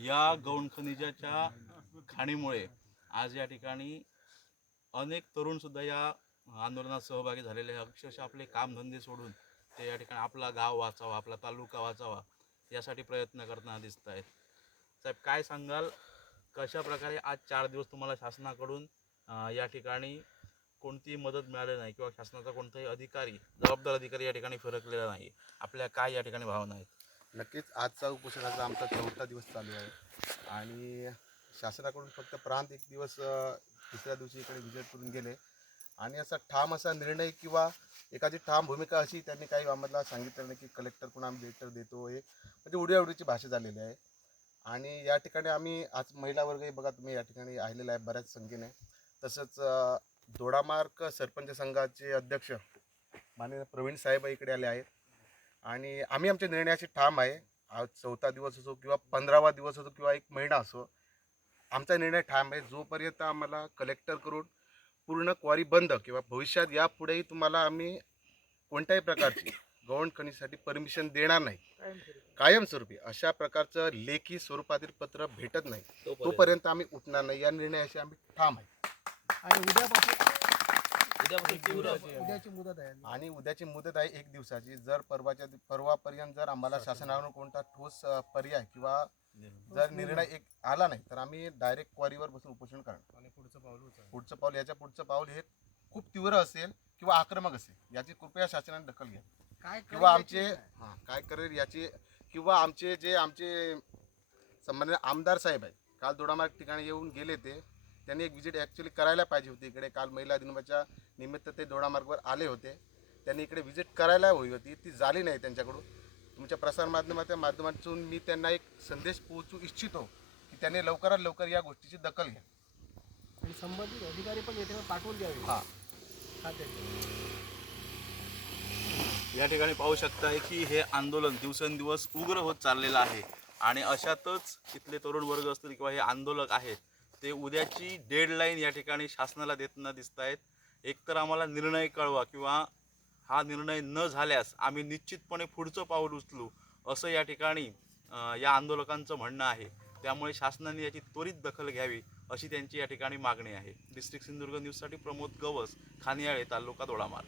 या गौण खनिजाच्या खाणीमुळे आज या ठिकाणी अनेक तरुण सुद्धा या आंदोलनात सहभागी झालेले आहे अक्षरशः आपले कामधंदे सोडून ते या ठिकाणी आपला गाव वाचावा आपला तालुका वाचावा यासाठी प्रयत्न करताना दिसत आहेत. साहेब काय सांगाल? कशा प्रकारे आज चार दिवस तुम्हाला शासनाकडून या ठिकाणी कोणतीही मदत मिळाली नाही किंवा शासनाचा कोणताही अधिकारी जबाबदार अधिकारी या ठिकाणी फिरकलेला नाही? आपल्या काय या ठिकाणी भावना आहेत? नक्कीच आजचा उपोषणाचा आमचा चौथा दिवस चालू आहे. आणि शासनाकडून फक्त प्रांत एक दिवस तिसऱ्या दुसऱ्या दिवशी इकडे विजय करून गेले. आणि असा ठाम असा निर्णय किंवा एखादी ठाम भूमिका अशी त्यांनी काही आम्हाला सांगितलं नाही की कलेक्टर कोण आम्ही लेटर देतो हे. म्हणजे उडीआवडीची भाषा झालेली आहे. आणि या ठिकाणी आम्ही आज महिला वर्गही बघा तुम्ही या ठिकाणी आलेला आहे बऱ्याच संख्येने. तसंच दोडामार्क सरपंच संघाचे अध्यक्ष माननीय प्रवीण साहेब इकडे आले आहेत. आणि आम्ही आमच्या निर्णयाशी ठाम आहे. आज चौथा दिवस असो किंवा पंधरावा दिवस असो किंवा एक महिना असो आमचा निर्णय ठाम आहे. जोपर्यंत आम्हाला कलेक्टर करून पूर्ण क्वारी बंद किंवा भविष्यात यापुढेही तुम्हाला आम्ही कोणत्याही प्रकारची गौण खनिजसाठी परमिशन देणार नाही. कायमस्वरूपी अशा प्रकारचं लेखी स्वरूपातील पत्र भेटत नाही. तोपर्यंत आम्ही उठणार नाही. या निर्णयाशी आम्ही ठाम आहे. आणि उद्यापासून उद्यापासून तीव्र उद्याची मुदत आहे. आणि उद्याची मुदत आहे एक दिवसाची. जर परवाच्या परवापर्यंत जर आम्हाला शासनाकडून कोणता ठोस अ, पर्याय किंवा जर निर्णय एक आला नाही तर आम्ही डायरेक्ट क्वारीवर बसून उपोषण करणार. आणि पुढचं पाऊल पुढचं पाऊल याच्या पुढचं पाऊल हे खूप तीव्र असेल किंवा आक्रमक असेल याची कृपया शासनाने दखल घ्या. काय किंवा आमचे हां काय करेल याची किंवा आमचे जे आमचे संबंधित आमदार साहेब आहेत काल दोडामार्ग ठिकाणी येऊन गेले ते त्यांनी एक विजिट ॲक्च्युली करायला पाहिजे होती. इकडे काल महिला दिनोत्सवाच्या निमित्त ते दोडामार्गवर आले होते. त्यांनी इकडे व्हिजिट करायला हवी होती. ती झाली नाही त्यांच्याकडून. तुमच्या प्रसारमाध्यमाच्या माध्यमातून मी त्यांना एक संदेश पोहोचू इच्छितो की त्यांनी लवकरात लवकर या गोष्टीची दखल घ्या. आणि संबंधित अधिकारी पण येथे पाठवून द्यावे. हां. या ठिकाणी पाहू शकताय की हे आंदोलन दिवसेंदिवस उग्र होत चाललेलं आहे. आणि अशातच इथले तरुण वर्ग असतील किंवा हे आंदोलक आहेत ते उद्याची डेडलाईन या ठिकाणी शासनाला देताना दिसत आहेत एकतर आम्हाला निर्णय कळवा किंवा हा निर्णय न झाल्यास आम्ही निश्चितपणे पुढचं पाऊल उचलू असं या ठिकाणी या आंदोलकांचं म्हणणं आहे. त्यामुळे शासनाने याची त्वरित दखल घ्यावी अशी त्यांची या ठिकाणी मागणी आहे. डिस्ट्रिक्ट सिंधुदुर्ग न्यूजसाठी प्रमोद गवस खानियाळे तालुका दोडामार